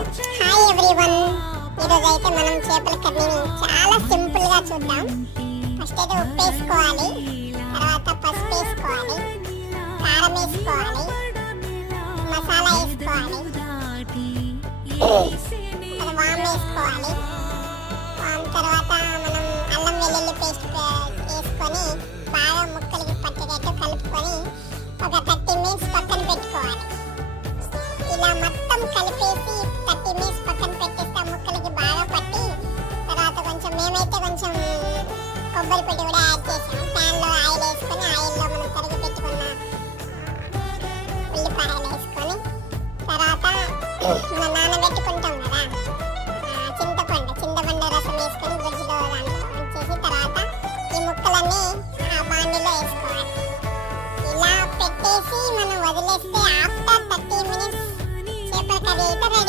Hi everyone, ఈరోజు అయితే మనం చేపల కర్రీని చాలా సింపుల్గా చూద్దాం. ఫస్ట్ అయితే ఉప్పు వేసుకోవాలి, తర్వాత పసుపు వేసుకోవాలి, కారం వేసుకోవాలి, మసాలా వేసుకోవాలి, వామ్ వేసుకోవాలి. వామ్ తర్వాత మనం అల్లం వెల్లుల్లి పేస్ట్ వేసుకొని బాగా ముక్కలకి పట్టేటట్టు కలుపుకొని ఒక 30 మినిట్స్ పక్కన పెట్టుకోవాలి. ఇలా మొత్తం కలిపేసి 30 మినిట్స్ పక్కన పెట్టేస్తే ముక్కలకి బాగా పట్టి తర్వాత మేమైతే కొంచెం కొబ్బరి పొడి కూడా యాడ్ చేసాం. ప్యాన్లో ఆయిల్ వేసుకొని ఆయిల్లో మనం తరిగి పెట్టుకున్న ఉల్లిపాయలు వేసుకొని తర్వాత మనం నానబెట్టుకుంటాం కదా చింతపండు రసం వేసుకొని గుజ్జులో దాంట్లో ఉంచేసి తర్వాత ఈ ముక్కలన్నీ ఆ బాండిలో వేసుకోవాలి. ఇలా పెట్టేసి మనం వదిలేస్తే ఆఫ్టర్ 30 మినిట్స్ చేపల కర్రీ అయితే రెడీ.